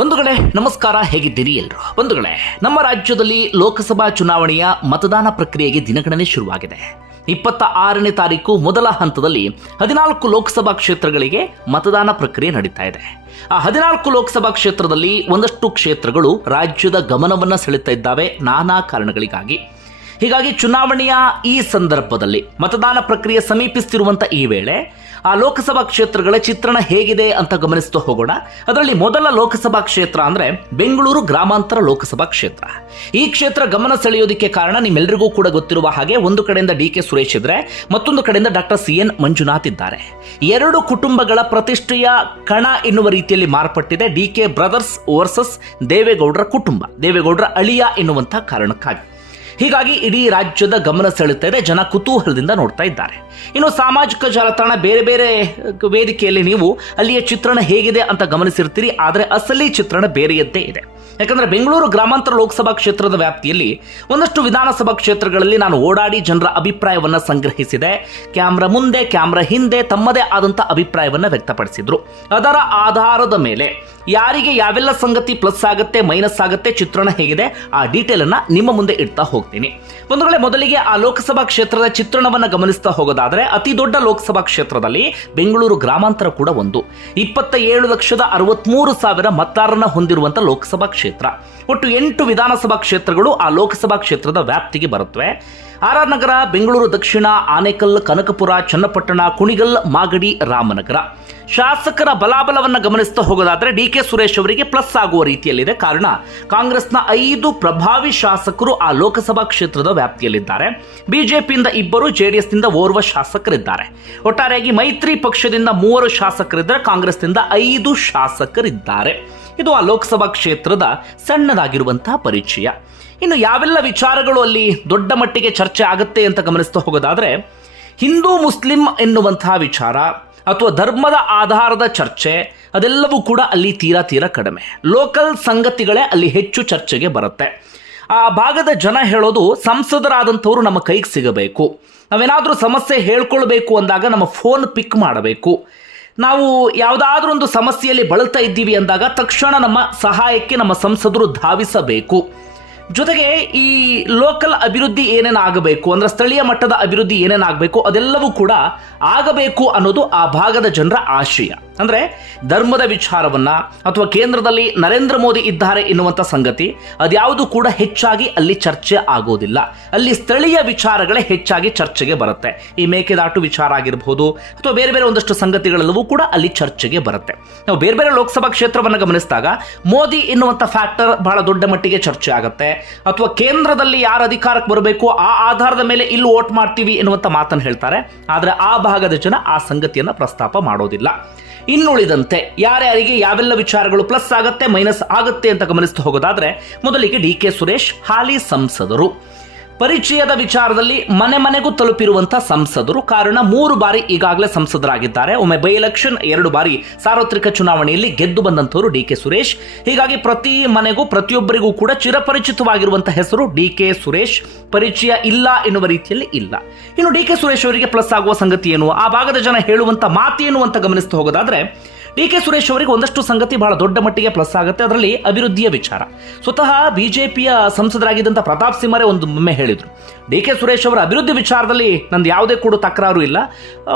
ಬಂಧುಗಳೇ, ನಮಸ್ಕಾರ, ಹೇಗಿದ್ದೀರಿ ಎಲ್ರು? ಬಂಧುಗಳೇ, ನಮ್ಮ ರಾಜ್ಯದಲ್ಲಿ ಲೋಕಸಭಾ ಚುನಾವಣೆಯ ಮತದಾನ ಪ್ರಕ್ರಿಯೆಗೆ ದಿನಗಣನೆ ಶುರುವಾಗಿದೆ. ಇಪ್ಪತ್ತ ಆರನೇ ತಾರೀಕು ಮೊದಲ ಹಂತದಲ್ಲಿ ಹದಿನಾಲ್ಕು ಲೋಕಸಭಾ ಕ್ಷೇತ್ರಗಳಿಗೆ ಮತದಾನ ಪ್ರಕ್ರಿಯೆ ನಡೀತಾ ಇದೆ. ಆ ಹದಿನಾಲ್ಕು ಲೋಕಸಭಾ ಕ್ಷೇತ್ರದಲ್ಲಿ ಒಂದಷ್ಟು ಕ್ಷೇತ್ರಗಳು ರಾಜ್ಯದ ಗಮನವನ್ನು ಸೆಳೆತಾ ಇದ್ದಾವೆ ನಾನಾ ಕಾರಣಗಳಿಗಾಗಿ. ಹೀಗಾಗಿ ಚುನಾವಣೆಯ ಈ ಸಂದರ್ಭದಲ್ಲಿ ಮತದಾನ ಪ್ರಕ್ರಿಯೆ ಸಮೀಪಿಸುತ್ತಿರುವಂಥ ಈ ವೇಳೆ ಆ ಲೋಕಸಭಾ ಕ್ಷೇತ್ರಗಳ ಚಿತ್ರಣ ಹೇಗಿದೆ ಅಂತ ಗಮನಿಸ್ತಾ ಹೋಗೋಣ. ಅದರಲ್ಲಿ ಮೊದಲ ಲೋಕಸಭಾ ಕ್ಷೇತ್ರ ಅಂದ್ರೆ ಬೆಂಗಳೂರು ಗ್ರಾಮಾಂತರ ಲೋಕಸಭಾ ಕ್ಷೇತ್ರ. ಈ ಕ್ಷೇತ್ರ ಗಮನ ಸೆಳೆಯೋದಕ್ಕೆ ಕಾರಣ ನಿಮ್ಮೆಲ್ಲರಿಗೂ ಕೂಡ ಗೊತ್ತಿರುವ ಹಾಗೆ ಒಂದು ಕಡೆಯಿಂದ ಡಿ ಕೆ ಸುರೇಶ್ ಇದ್ರೆ ಮತ್ತೊಂದು ಕಡೆಯಿಂದ ಡಾಕ್ಟರ್ ಸಿ ಎನ್ ಮಂಜುನಾಥ್ ಇದ್ದಾರೆ. ಎರಡು ಕುಟುಂಬಗಳ ಪ್ರತಿಷ್ಠೆಯ ಕಣ ಎನ್ನುವ ರೀತಿಯಲ್ಲಿ ಮಾರ್ಪಟ್ಟಿದೆ ಡಿ ಕೆ ಬ್ರದರ್ಸ್ ವರ್ಸಸ್ ದೇವೇಗೌಡರ ಕುಟುಂಬ. ದೇವೇಗೌಡರ ಅಳಿಯ ಎನ್ನುವಂತಹ ಕಾರಣಕ್ಕಾಗಿ. ಹೀಗಾಗಿ ಇಡೀ ರಾಜ್ಯದ ಗಮನ ಸೆಳೆಯುತ್ತಾ ಜನ ಕುತೂಹಲದಿಂದ ನೋಡ್ತಾ ಇದ್ದಾರೆ. ಇನ್ನು ಸಾಮಾಜಿಕ ಜಾಲತಾಣ ಬೇರೆ ಬೇರೆ ವೇದಿಕೆಯಲ್ಲಿ ನೀವು ಅಲ್ಲಿಯ ಚಿತ್ರಣ ಹೇಗಿದೆ ಅಂತ ಗಮನಿಸಿರ್ತೀರಿ. ಆದರೆ ಅಸಲಿ ಚಿತ್ರಣ ಬೇರೆಯದ್ದೇ ಇದೆ. ಯಾಕಂದ್ರೆ ಬೆಂಗಳೂರು ಗ್ರಾಮಾಂತರ ಲೋಕಸಭಾ ಕ್ಷೇತ್ರದ ವ್ಯಾಪ್ತಿಯಲ್ಲಿ ಒಂದಷ್ಟು ವಿಧಾನಸಭಾ ಕ್ಷೇತ್ರಗಳಲ್ಲಿ ನಾನು ಓಡಾಡಿ ಜನರ ಅಭಿಪ್ರಾಯವನ್ನ ಸಂಗ್ರಹಿಸಿದೆ. ಕ್ಯಾಮ್ರಾ ಮುಂದೆ, ಕ್ಯಾಮ್ರಾ ಹಿಂದೆ ತಮ್ಮದೇ ಆದಂಥ ಅಭಿಪ್ರಾಯವನ್ನು ವ್ಯಕ್ತಪಡಿಸಿದ್ರು. ಅದರ ಆಧಾರದ ಮೇಲೆ ಯಾರಿಗೆ ಯಾವೆಲ್ಲ ಸಂಗತಿ ಪ್ಲಸ್ ಆಗುತ್ತೆ, ಮೈನಸ್ ಆಗುತ್ತೆ, ಚಿತ್ರಣ ಹೇಗಿದೆ, ಆ ಡೀಟೇಲ್ ಅನ್ನ ನಿಮ್ಮ ಮುಂದೆ ಇಡ್ತಾ ಹೋಗ್ತೀನಿ ಬಂಧುಗಳೇ, ಮೊದಲಿಗೆ ಆ ಲೋಕಸಭಾ ಕ್ಷೇತ್ರದ ಚಿತ್ರಣವನ್ನು ಗಮನಿಸ್ತಾ ಹೋಗೋದಾದ್ರೆ, ಅತಿ ದೊಡ್ಡ ಲೋಕಸಭಾ ಕ್ಷೇತ್ರದಲ್ಲಿ ಬೆಂಗಳೂರು ಗ್ರಾಮಾಂತರ ಕೂಡ ಒಂದು. ಇಪ್ಪತ್ತ ಏಳು ಲಕ್ಷದ ಅರವತ್ಮೂರು ಸಾವಿರ ಮತದಾರರನ್ನ ಹೊಂದಿರುವಂಥ ಲೋಕಸಭಾ ಕ್ಷೇತ್ರ. ಒಟ್ಟು ಎಂಟು ವಿಧಾನಸಭಾ ಕ್ಷೇತ್ರಗಳು ಆ ಲೋಕಸಭಾ ಕ್ಷೇತ್ರದ ವ್ಯಾಪ್ತಿಗೆ ಬರುತ್ತವೆ. ಆರ್ ಆರ್ ನಗರ ಬೆಂಗಳೂರು ದಕ್ಷಿಣ, ಆನೇಕಲ್, ಕನಕಪುರ, ಚನ್ನಪಟ್ಟಣ, ಕುಣಿಗಲ್, ಮಾಗಡಿ, ರಾಮನಗರ. ಶಾಸಕರ ಬಲಾಬಲವನ್ನ ಗಮನಿಸ್ತಾ ಹೋಗೋದಾದ್ರೆ ಡಿ ಕೆ ಸುರೇಶ್ ಅವರಿಗೆ ಪ್ಲಸ್ ಆಗುವ ರೀತಿಯಲ್ಲಿದೆ. ಕಾರಣ ಕಾಂಗ್ರೆಸ್ನ ಐದು ಪ್ರಭಾವಿ ಶಾಸಕರು ಆ ಲೋಕಸಭಾ ಕ್ಷೇತ್ರದ ವ್ಯಾಪ್ತಿಯಲ್ಲಿದ್ದಾರೆ. ಬಿಜೆಪಿಯಿಂದ ಇಬ್ಬರು, ಜೆಡಿಎಸ್ನಿಂದ ಓರ್ವ ಶಾಸಕರಿದ್ದಾರೆ. ಒಟ್ಟಾರೆಯಾಗಿ ಮೈತ್ರಿ ಪಕ್ಷದಿಂದ ಮೂವರು ಶಾಸಕರಿದ್ದರೆ ಕಾಂಗ್ರೆಸ್ನಿಂದ ಐದು ಶಾಸಕರಿದ್ದಾರೆ. ಇದು ಆ ಲೋಕಸಭಾ ಕ್ಷೇತ್ರದ ಸಣ್ಣದಾಗಿರುವಂತಹ ಪರಿಚಯ. ಇನ್ನು ಯಾವೆಲ್ಲ ವಿಚಾರಗಳು ಅಲ್ಲಿ ದೊಡ್ಡ ಮಟ್ಟಿಗೆ ಚರ್ಚೆ ಆಗುತ್ತೆ ಅಂತ ಗಮನಿಸ್ತಾ ಹೋಗೋದಾದ್ರೆ, ಹಿಂದೂ ಮುಸ್ಲಿಂ ಎನ್ನುವಂತಹ ವಿಚಾರ ಅಥವಾ ಧರ್ಮದ ಆಧಾರದ ಚರ್ಚೆ, ಅದೆಲ್ಲವೂ ಕೂಡ ಅಲ್ಲಿ ತೀರಾ ತೀರಾ ಕಡಿಮೆ. ಲೋಕಲ್ ಸಂಗತಿಗಳೇ ಅಲ್ಲಿ ಹೆಚ್ಚು ಚರ್ಚೆಗೆ ಬರುತ್ತೆ. ಆ ಭಾಗದ ಜನ ಹೇಳೋದು ಸಂಸದರಾದಂಥವ್ರು ನಮ್ಮ ಕೈಗೆ ಸಿಗಬೇಕು. ನಾವೇನಾದರೂ ಸಮಸ್ಯೆ ಹೇಳ್ಕೊಳ್ಬೇಕು ಅಂದಾಗ ನಮ್ಮ ಫೋನ್ ಪಿಕ್ ಮಾಡಬೇಕು. ನಾವು ಯಾವುದಾದ್ರೂ ಒಂದು ಸಮಸ್ಯೆಯಲ್ಲಿ ಬಳಲ್ತಾ ಇದ್ದೀವಿ ಅಂದಾಗ ತಕ್ಷಣ ನಮ್ಮ ಸಹಾಯಕ್ಕೆ ನಮ್ಮ ಸಂಸದರು ಧಾವಿಸಬೇಕು. ಜೊತೆಗೆ ಈ ಲೋಕಲ್ ಅಭಿವೃದ್ಧಿ ಏನೇನು ಆಗಬೇಕು, ಅಂದ್ರೆ ಸ್ಥಳೀಯ ಮಟ್ಟದ ಅಭಿವೃದ್ಧಿ ಏನೇನಾಗಬೇಕು ಅದೆಲ್ಲವೂ ಕೂಡ ಆಗಬೇಕು ಅನ್ನೋದು ಆ ಭಾಗದ ಜನರ ಆಶಯ. ಅಂದ್ರೆ ಧರ್ಮದ ವಿಚಾರವನ್ನು ಅಥವಾ ಕೇಂದ್ರದಲ್ಲಿ ನರೇಂದ್ರ ಮೋದಿ ಇದ್ದಾರೆ ಎನ್ನುವಂಥ ಸಂಗತಿ ಅದ್ಯಾವುದು ಕೂಡ ಹೆಚ್ಚಾಗಿ ಅಲ್ಲಿ ಚರ್ಚೆ ಆಗೋದಿಲ್ಲ. ಅಲ್ಲಿ ಸ್ಥಳೀಯ ವಿಚಾರಗಳೇ ಹೆಚ್ಚಾಗಿ ಚರ್ಚೆಗೆ ಬರುತ್ತೆ. ಈ ಮೇಕೆದಾಟು ವಿಚಾರ ಆಗಿರಬಹುದು ಅಥವಾ ಬೇರೆ ಬೇರೆ ಒಂದಷ್ಟು ಸಂಗತಿಗಳೆಲ್ಲವೂ ಕೂಡ ಅಲ್ಲಿ ಚರ್ಚೆಗೆ ಬರುತ್ತೆ. ನಾವು ಬೇರೆ ಬೇರೆ ಲೋಕಸಭಾ ಕ್ಷೇತ್ರವನ್ನು ಗಮನಿಸಿದಾಗ ಮೋದಿ ಎನ್ನುವಂಥ ಫ್ಯಾಕ್ಟರ್ ಬಹಳ ದೊಡ್ಡ ಮಟ್ಟಿಗೆ ಚರ್ಚೆ ಆಗುತ್ತೆ. ಅಥವಾ ಕೇಂದ್ರದಲ್ಲಿ ಯಾರು ಅಧಿಕಾರಕ್ಕೆ ಬರಬೇಕು, ಆ ಆಧಾರದ ಮೇಲೆ ಇಲ್ಲಿ ಓಟ್ ಮಾಡ್ತೀವಿ ಎನ್ನುವಂಥ ಮಾತನ್ನು ಹೇಳ್ತಾರೆ. ಆದರೆ ಆ ಭಾಗದ ಜನ ಆ ಸಂಗತಿಯನ್ನು ಪ್ರಸ್ತಾಪ ಮಾಡೋದಿಲ್ಲ. ಇನ್ನುಳಿದಂತೆ ಯಾರ್ಯಾರಿಗೆ ಯಾವೆಲ್ಲ ವಿಚಾರಗಳು ಪ್ಲಸ್ ಆಗತ್ತೆ ಮೈನಸ್ ಆಗುತ್ತೆ ಅಂತ ಗಮನಿಸ್ತಾ ಹೋಗೋದಾದ್ರೆ, ಮೊದಲಿಗೆ ಡಿ ಕೆ ಸುರೇಶ್ ಹಾಲಿ ಸಂಸದರು. ಪರಿಚಯದ ವಿಚಾರದಲ್ಲಿ ಮನೆ ಮನೆಗೂ ತಲುಪಿರುವಂತಹ ಸಂಸದರು. ಕಾರಣ ಮೂರು ಬಾರಿ ಈಗಾಗಲೇ ಸಂಸದರಾಗಿದ್ದಾರೆ. ಒಮ್ಮೆ ಬೈ ಎಲೆಕ್ಷನ್ ಎರಡು ಬಾರಿ ಸಾರ್ವತ್ರಿಕ ಚುನಾವಣೆಯಲ್ಲಿ ಗೆದ್ದು ಬಂದಂತವರು ಡಿ ಕೆ ಸುರೇಶ್. ಹೀಗಾಗಿ ಪ್ರತಿ ಮನೆಗೂ ಪ್ರತಿಯೊಬ್ಬರಿಗೂ ಕೂಡ ಚಿರಪರಿಚಿತವಾಗಿರುವಂತಹ ಹೆಸರು ಡಿ ಕೆ ಸುರೇಶ್. ಪರಿಚಯ ಇಲ್ಲ ಎನ್ನುವ ರೀತಿಯಲ್ಲಿ ಇಲ್ಲ. ಇನ್ನು ಡಿ ಕೆ ಸುರೇಶ್ ಅವರಿಗೆ ಪ್ಲಸ್ ಆಗುವ ಸಂಗತಿ ಏನು? ಆ ಭಾಗದ ಜನ ಹೇಳುವಂತ ಮಾತೇನು ಅಂತ ಗಮನಿಸ್ತಾ ಹೋಗೋದಾದ್ರೆ ಡಿ ಕೆ ಸುರೇಶ್ ಅವರಿಗೆ ಒಂದಷ್ಟು ಸಂಗತಿ ಬಹಳ ದೊಡ್ಡ ಮಟ್ಟಿಗೆ ಪ್ಲಸ್ ಆಗುತ್ತೆ. ಅದರಲ್ಲಿ ಅಭಿವೃದ್ಧಿಯ ವಿಚಾರ. ಸ್ವತಃ ಬಿಜೆಪಿಯ ಸಂಸದರಾಗಿದ್ದಂಥ ಪ್ರತಾಪ್ ಸಿಂಹರೇ ಒಂದು ಒಮ್ಮೆ ಹೇಳಿದರು. ಡಿ ಕೆ ಸುರೇಶ್ ಅವರ ಅಭಿವೃದ್ಧಿ ವಿಚಾರದಲ್ಲಿ ನಂದು ಯಾವುದೇ ಕೂಡ ತಕರಾರು ಇಲ್ಲ.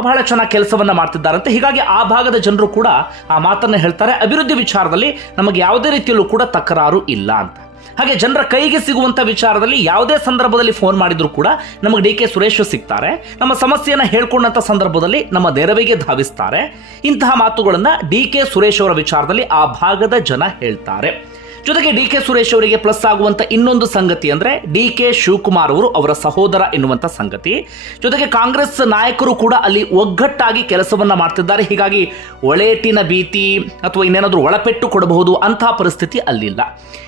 ಬಹಳ ಚೆನ್ನಾಗಿ ಕೆಲಸವನ್ನು ಮಾಡ್ತಿದ್ದಾರಂತೆ. ಹೀಗಾಗಿ ಆ ಭಾಗದ ಜನರು ಕೂಡ ಆ ಮಾತನ್ನು ಹೇಳ್ತಾರೆ. ಅಭಿವೃದ್ಧಿ ವಿಚಾರದಲ್ಲಿ ನಮಗೆ ಯಾವುದೇ ರೀತಿಯಲ್ಲೂ ಕೂಡ ತಕರಾರು ಇಲ್ಲ ಅಂತ. ಹಾಗೆ ಜನರ ಕೈಗೆ ಸಿಗುವಂತ ವಿಚಾರದಲ್ಲಿ ಯಾವುದೇ ಸಂದರ್ಭದಲ್ಲಿ ಫೋನ್ ಮಾಡಿದ್ರು ಕೂಡ ನಮಗೆ ಡಿ ಕೆ ಸುರೇಶ್ ಸಿಗ್ತಾರೆ. ನಮ್ಮ ಸಮಸ್ಯೆಯನ್ನು ಹೇಳ್ಕೊಂಡಂಥ ಸಂದರ್ಭದಲ್ಲಿ ನಮ್ಮ ನೆರವಿಗೆ ಧಾವಿಸ್ತಾರೆ. ಇಂತಹ ಮಾತುಗಳನ್ನ ಡಿ ಕೆ ಸುರೇಶ್ ಅವರ ವಿಚಾರದಲ್ಲಿ ಆ ಭಾಗದ ಜನ ಹೇಳ್ತಾರೆ. ಜೊತೆಗೆ ಡಿ ಕೆ ಸುರೇಶ್ ಅವರಿಗೆ ಪ್ಲಸ್ ಆಗುವಂತ ಇನ್ನೊಂದು ಸಂಗತಿ ಅಂದ್ರೆ ಡಿ ಕೆ ಶಿವಕುಮಾರ್ ಅವರು ಅವರ ಸಹೋದರ ಎನ್ನುವಂತ ಸಂಗತಿ. ಜೊತೆಗೆ ಕಾಂಗ್ರೆಸ್ ನಾಯಕರು ಕೂಡ ಅಲ್ಲಿ ಒಗ್ಗಟ್ಟಾಗಿ ಕೆಲಸವನ್ನ ಮಾಡ್ತಿದ್ದಾರೆ. ಹೀಗಾಗಿ ಒಳೇಟಿನ ಭೀತಿ ಅಥವಾ ಇನ್ನೇನಾದರೂ ಒಳಪೆಟ್ಟು ಕೊಡಬಹುದು ಅಂತಹ ಪರಿಸ್ಥಿತಿ ಅಲ್ಲಿಲ್ಲ.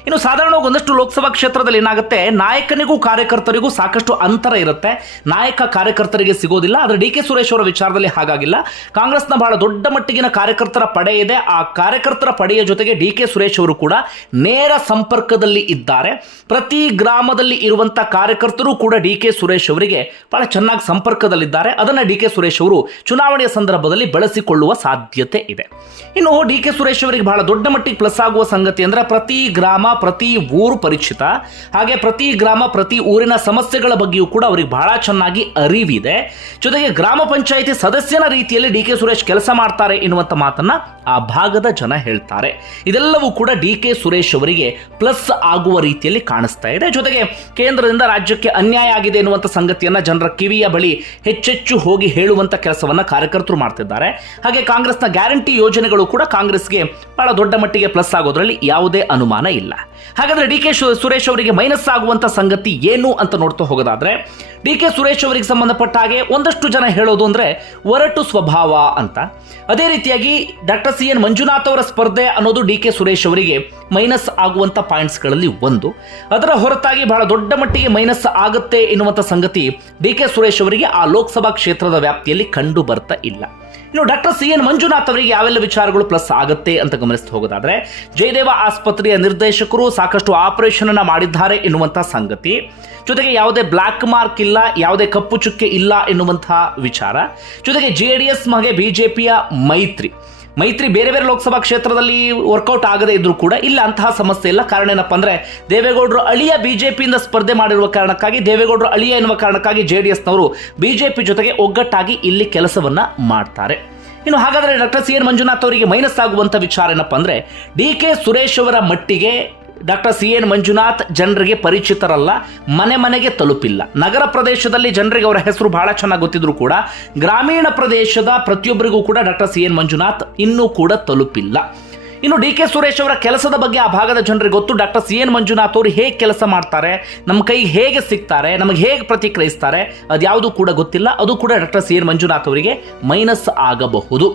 ಇನ್ನು ಸಾಧಾರಣವಾಗಿ ಒಂದಷ್ಟು ಲೋಕಸಭಾ ಕ್ಷೇತ್ರದಲ್ಲಿ ಏನಾಗುತ್ತೆ, ನಾಯಕನಿಗೂ ಕಾರ್ಯಕರ್ತರಿಗೂ ಸಾಕಷ್ಟು ಅಂತರ ಇರುತ್ತೆ. ನಾಯಕ ಕಾರ್ಯಕರ್ತರಿಗೆ ಸಿಗೋದಿಲ್ಲ, ಆದರೆ ಡಿ ಕೆ ಸುರೇಶ್ ಅವರ ವಿಚಾರದಲ್ಲಿ ಹಾಗಾಗಿಲ್ಲ. ಕಾಂಗ್ರೆಸ್ನ ಬಹಳ ದೊಡ್ಡ ಮಟ್ಟಿಗಿನ ಕಾರ್ಯಕರ್ತರ ಪಡೆ ಇದೆ. ಆ ಕಾರ್ಯಕರ್ತರ ಪಡೆಯ ಜೊತೆಗೆ ಡಿ ಕೆ ಸುರೇಶ್ ಅವರು ಕೂಡ ನೇರ ಸಂಪರ್ಕದಲ್ಲಿ ಇದ್ದಾರೆ. ಪ್ರತಿ ಗ್ರಾಮದಲ್ಲಿ ಇರುವಂಥ ಕಾರ್ಯಕರ್ತರು ಕೂಡ ಡಿ ಕೆ ಸುರೇಶ್ ಅವರಿಗೆ ಬಹಳ ಚೆನ್ನಾಗಿ ಸಂಪರ್ಕದಲ್ಲಿದ್ದಾರೆ. ಅದನ್ನು ಡಿ ಕೆ ಸುರೇಶ್ ಅವರು ಚುನಾವಣೆಯ ಸಂದರ್ಭದಲ್ಲಿ ಬಳಸಿಕೊಳ್ಳುವ ಸಾಧ್ಯತೆ ಇದೆ. ಇನ್ನು ಡಿ ಕೆ ಸುರೇಶ್ ಅವರಿಗೆ ಬಹಳ ದೊಡ್ಡ ಮಟ್ಟಿಗೆ ಪ್ಲಸ್ ಆಗುವ ಸಂಗತಿ ಅಂದ್ರೆ ಪ್ರತಿ ಗ್ರಾಮ, ಪ್ರತಿ ಊರು ಪರಿಚಿತ. ಹಾಗೆ ಪ್ರತಿ ಗ್ರಾಮ, ಪ್ರತಿ ಊರಿನ ಸಮಸ್ಯೆಗಳ ಬಗ್ಗೆಯೂ ಕೂಡ ಅವರಿಗೆ ಬಹಳ ಚೆನ್ನಾಗಿ ಅರಿವಿದೆ. ಜೊತೆಗೆ ಗ್ರಾಮ ಪಂಚಾಯಿತಿ ಸದಸ್ಯನ ರೀತಿಯಲ್ಲಿ ಡಿ ಕೆ ಸುರೇಶ್ ಕೆಲಸ ಮಾಡ್ತಾರೆ ಎನ್ನುವಂತ ಮಾತನ್ನ ಆ ಭಾಗದ ಜನ ಹೇಳ್ತಾರೆ. ಇದೆಲ್ಲವೂ ಕೂಡ ಡಿ ಕೆ ಸುರೇಶ್ ಅವರಿಗೆ ಪ್ಲಸ್ ಆಗುವ ರೀತಿಯಲ್ಲಿ ಕಾಣಿಸ್ತಾ ಇದೆ. ಜೊತೆಗೆ ಕೇಂದ್ರದಿಂದ ರಾಜ್ಯಕ್ಕೆ ಅನ್ಯಾಯ ಆಗಿದೆ ಎನ್ನುವಂಥ ಸಂಗತಿಯನ್ನ ಜನರ ಕಿವಿಯ ಬಳಿ ಹೆಚ್ಚೆಚ್ಚು ಹೋಗಿ ಹೇಳುವಂತ ಕೆಲಸವನ್ನ ಕಾರ್ಯಕರ್ತರು ಮಾಡ್ತಿದ್ದಾರೆ. ಹಾಗೆ ಕಾಂಗ್ರೆಸ್ನ ಗ್ಯಾರಂಟಿ ಯೋಜನೆಗಳು ಕೂಡ ಕಾಂಗ್ರೆಸ್ಗೆ ಬಹಳ ದೊಡ್ಡ ಮಟ್ಟಿಗೆ ಪ್ಲಸ್ ಆಗೋದ್ರಲ್ಲಿ ಯಾವುದೇ ಅನುಮಾನ ಇಲ್ಲ. ಹಾಗಾದ್ರೆ ಡಿ ಕೆ ಸುರೇಶ್ ಅವರಿಗೆ ಮೈನಸ್ ಆಗುವಂತ ಸಂಗತಿ ಏನು ಅಂತ ನೋಡ್ತಾ ಹೋಗೋದಾದ್ರೆ, ಡಿ ಕೆ ಸುರೇಶ್ ಅವರಿಗೆ ಸಂಬಂಧಪಟ್ಟ ಹಾಗೆ ಒಂದಷ್ಟು ಜನ ಹೇಳೋದು ಅಂದ್ರೆ ಒರಟು ಸ್ವಭಾವ ಅಂತ. ಅದೇ ರೀತಿಯಾಗಿ ಡಾಕ್ಟರ್ ಸಿ ಎನ್ ಮಂಜುನಾಥ್ ಅವರ ಸ್ಪರ್ಧೆ ಅನ್ನೋದು ಡಿ ಕೆ ಸುರೇಶ್ ಅವರಿಗೆ ಮೈನಸ್ ಆಗುವಂತ ಪಾಯಿಂಟ್ಸ್ಗಳಲ್ಲಿ ಒಂದು. ಅದರ ಹೊರತಾಗಿ ಬಹಳ ದೊಡ್ಡ ಮಟ್ಟಿಗೆ ಮೈನಸ್ ಆಗುತ್ತೆ ಎನ್ನುವಂತ ಸಂಗತಿ ಡಿ ಕೆ ಸುರೇಶ್ ಅವರಿಗೆ ಆ ಲೋಕಸಭಾ ಕ್ಷೇತ್ರದ ವ್ಯಾಪ್ತಿಯಲ್ಲಿ ಕಂಡು ಬರ್ತಾ ಇಲ್ಲ. ಇನ್ನು ಡಾಕ್ಟರ್ ಸಿ ಎನ್ ಮಂಜುನಾಥ್ ಅವರಿಗೆ ಯಾವೆಲ್ಲ ವಿಚಾರಗಳು ಪ್ಲಸ್ ಆಗುತ್ತೆ ಅಂತ ಗಮನಿಸ್ತಾ ಹೋಗೋದಾದ್ರೆ ಜಯದೇವ ಆಸ್ಪತ್ರೆಯ ನಿರ್ದೇಶಕರು ಸಾಕಷ್ಟು ಆಪರೇಷನ್ ಅನ್ನ ಮಾಡಿದ್ದಾರೆ ಎನ್ನುವಂತಹ ಸಂಗತಿ. ಜೊತೆಗೆ ಯಾವುದೇ ಬ್ಲಾಕ್ ಮಾರ್ಕ್ ಇಲ್ಲ, ಯಾವುದೇ ಕಪ್ಪು ಚುಕ್ಕೆ ಇಲ್ಲ ಎನ್ನುವಂತಹ ವಿಚಾರ. ಜೊತೆಗೆ ಜೆ ಡಿ ಎಸ್ ಹಾಗೆ ಬಿಜೆಪಿಯ ಮೈತ್ರಿ. ಮೈತ್ರಿ ಬೇರೆ ಬೇರೆ ಲೋಕಸಭಾ ಕ್ಷೇತ್ರದಲ್ಲಿ ವರ್ಕೌಟ್ ಆಗದೇ ಇದ್ರೂ ಕೂಡ ಇಲ್ಲ ಅಂತಹ ಸಮಸ್ಯೆ ಇಲ್ಲ. ಕಾರಣ ಏನಪ್ಪ ಅಂದ್ರೆ ದೇವೇಗೌಡರು ಅಳಿಯ ಬಿಜೆಪಿಯಿಂದ ಸ್ಪರ್ಧೆ ಮಾಡಿರುವ ಕಾರಣಕ್ಕಾಗಿ, ದೇವೇಗೌಡರು ಅಳಿಯ ಎನ್ನುವ ಕಾರಣಕ್ಕಾಗಿ ಜೆ ಡಿ ಎಸ್ನವರು ಬಿಜೆಪಿ ಜೊತೆಗೆ ಒಗ್ಗಟ್ಟಾಗಿ ಇಲ್ಲಿ ಕೆಲಸವನ್ನ ಮಾಡ್ತಾರೆ. ಇನ್ನು ಹಾಗಾದ್ರೆ ಡಾಕ್ಟರ್ ಸಿ ಎನ್ ಮಂಜುನಾಥ್ ಅವರಿಗೆ ಮೈನಸ್ ಆಗುವಂತ ವಿಚಾರ ಏನಪ್ಪ ಅಂದರೆ ಡಿ ಕೆ ಸುರೇಶ್ ಅವರ ಮಟ್ಟಿಗೆ ಡಾಕ್ಟರ್ ಸಿ ಎನ್ ಮಂಜುನಾಥ್ ಜನರಿಗೆ ಪರಿಚಿತರಲ್ಲ, ಮನೆ ಮನೆಗೆ ತಲುಪಿಲ್ಲ. ನಗರ ಪ್ರದೇಶದಲ್ಲಿ ಜನರಿಗೆ ಅವರ ಹೆಸರು ಬಹಳ ಚೆನ್ನಾಗಿ ಗೊತ್ತಿದ್ರು ಕೂಡ, ಗ್ರಾಮೀಣ ಪ್ರದೇಶದ ಪ್ರತಿಯೊಬ್ಬರಿಗೂ ಕೂಡ ಡಾಕ್ಟರ್ ಸಿ ಎನ್ ಮಂಜುನಾಥ್ ಇನ್ನೂ ಕೂಡ ತಲುಪಿಲ್ಲ. ಇನ್ನು ಡಿ ಕೆ ಸುರೇಶ್ ಅವರ ಕೆಲಸದ ಬಗ್ಗೆ ಆ ಭಾಗದ ಜನರಿಗೆ ಗೊತ್ತು. ಡಾಕ್ಟರ್ ಸಿ ಎನ್ ಮಂಜುನಾಥ್ ಅವರು ಹೇಗೆ ಕೆಲಸ ಮಾಡ್ತಾರೆ ನಮ್ಮ ಕೈಗೆ ಹೇಗೆ ಸಿಗ್ತಾರೆ, ನಮಗೆ ಹೇಗೆ ಪ್ರತಿಕ್ರಿಯಿಸ್ತಾರೆ ಅದ್ಯಾವುದು ಕೂಡ ಗೊತ್ತಿಲ್ಲ. ಅದು ಕೂಡ ಡಾಕ್ಟರ್ ಸಿ ಎನ್ ಮಂಜುನಾಥ್ ಅವರಿಗೆ ಮೈನಸ್ ಆಗಬಹುದು.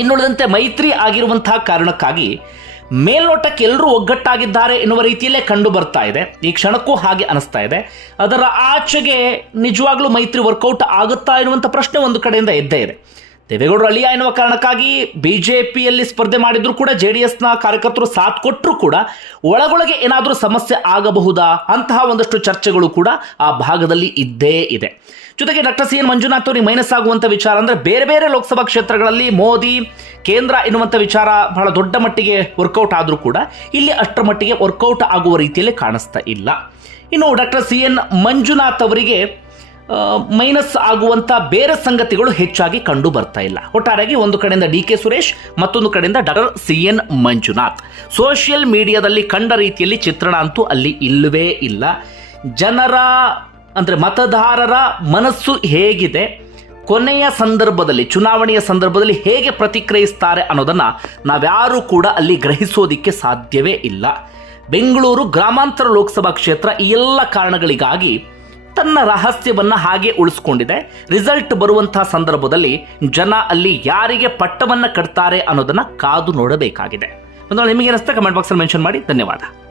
ಇನ್ನುಳಿದಂತೆ ಮೈತ್ರಿ ಆಗಿರುವಂತಹ ಕಾರಣಕ್ಕಾಗಿ ಮೇಲ್ನೋಟಕ್ಕೆ ಎಲ್ಲರೂ ಒಗ್ಗಟ್ಟಾಗಿದ್ದಾರೆ ಎನ್ನುವ ರೀತಿಯಲ್ಲೇ ಕಂಡು ಬರ್ತಾ ಇದೆ. ಈ ಕ್ಷಣಕ್ಕೂ ಹಾಗೆ ಅನಿಸ್ತಾ ಇದೆ. ಅದರ ಆಚೆಗೆ ನಿಜವಾಗ್ಲೂ ಮೈತ್ರಿ ವರ್ಕೌಟ್ ಆಗುತ್ತಾ ಎನ್ನುವಂಥ ಪ್ರಶ್ನೆ ಒಂದು ಕಡೆಯಿಂದ ಇದ್ದೇ ಇದೆ. ದೇವೇಗೌಡರು ಅಳಿಯ ಎನ್ನುವ ಕಾರಣಕ್ಕಾಗಿ ಬಿಜೆಪಿಯಲ್ಲಿ ಸ್ಪರ್ಧೆ ಮಾಡಿದ್ರು ಕೂಡ ಜೆ ಡಿ ಎಸ್ನ ಕಾರ್ಯಕರ್ತರು ಸಾಥ್ ಕೊಟ್ಟರು ಕೂಡ ಒಳಗೊಳಗೆ ಏನಾದರೂ ಸಮಸ್ಯೆ ಆಗಬಹುದಾ? ಅಂತಹ ಒಂದಷ್ಟು ಚರ್ಚೆಗಳು ಕೂಡ ಆ ಭಾಗದಲ್ಲಿ ಇದ್ದೇ ಇದೆ. ಜೊತೆಗೆ ಡಾಕ್ಟರ್ ಸಿ ಎನ್ ಮಂಜುನಾಥ್ ಅವರಿಗೆ ಮೈನಸ್ ಆಗುವಂಥ ವಿಚಾರ ಅಂದರೆ ಬೇರೆ ಬೇರೆ ಲೋಕಸಭಾ ಕ್ಷೇತ್ರಗಳಲ್ಲಿ ಮೋದಿ, ಕೇಂದ್ರ ಎನ್ನುವಂಥ ವಿಚಾರ ಬಹಳ ದೊಡ್ಡ ಮಟ್ಟಿಗೆ ವರ್ಕೌಟ್ ಆದರೂ ಕೂಡ ಇಲ್ಲಿ ಅಷ್ಟರ ಮಟ್ಟಿಗೆ ವರ್ಕೌಟ್ ಆಗುವ ರೀತಿಯಲ್ಲಿ ಕಾಣಿಸ್ತಾ ಇಲ್ಲ. ಇನ್ನು ಡಾಕ್ಟರ್ ಸಿ ಎನ್ ಮಂಜುನಾಥ್ ಅವರಿಗೆ ಮೈನಸ್ ಆಗುವಂಥ ಬೇರೆ ಸಂಗತಿಗಳು ಹೆಚ್ಚಾಗಿ ಕಂಡು ಬರ್ತಾ ಇಲ್ಲ. ಒಟ್ಟಾರೆಯಾಗಿ ಒಂದು ಕಡೆಯಿಂದ ಡಿ ಕೆ ಸುರೇಶ್, ಮತ್ತೊಂದು ಕಡೆಯಿಂದ doctor C N Manjunath. Social ಮೀಡಿಯಾದಲ್ಲಿ ಕಂಡ ರೀತಿಯಲ್ಲಿ ಚಿತ್ರಣ ಅಂತೂ ಅಲ್ಲಿ ಇಲ್ಲವೇ ಇಲ್ಲ. ಜನರ, ಅಂದರೆ ಮತದಾರರ ಮನಸ್ಸು ಹೇಗಿದೆ? ಕೊನೆಯ ಸಂದರ್ಭದಲ್ಲಿ, ಚುನಾವಣೆಯ ಸಂದರ್ಭದಲ್ಲಿ ಹೇಗೆ ಪ್ರತಿಕ್ರಿಯಿಸ್ತಾರೆ ಅನ್ನೋದನ್ನು ನಾವ್ಯಾರೂ ಕೂಡ ಅಲ್ಲಿ ಗ್ರಹಿಸೋದಿಕ್ಕೆ ಸಾಧ್ಯವೇ ಇಲ್ಲ. ಬೆಂಗಳೂರು ಗ್ರಾಮಾಂತರ ಲೋಕಸಭಾ ಕ್ಷೇತ್ರ ಈ ಎಲ್ಲ ಕಾರಣಗಳಿಗಾಗಿ ತನ್ನ ರಹಸ್ಯವನ್ನ ಹಾಗೆ ಉಳಿಸ್ಕೊಂಡಿದೆ. ರಿಸಲ್ಟ್ ಬರುವಂತಹ ಸಂದರ್ಭದಲ್ಲಿ ಜನ ಅಲ್ಲಿ ಯಾರಿಗೆ ಪಟ್ಟವನ್ನ ಕಟ್ತಾರೆ ಅನ್ನೋದನ್ನ ಕಾದು ನೋಡಬೇಕಾಗಿದೆ. ಒಂದು ನಿಮಗೆ ಅನಿಸ್ತಾ ಕಮೆಂಟ್ ಬಾಕ್ಸಲ್ಲಿ ಮೆನ್ಷನ್ ಮಾಡಿ. ಧನ್ಯವಾದ.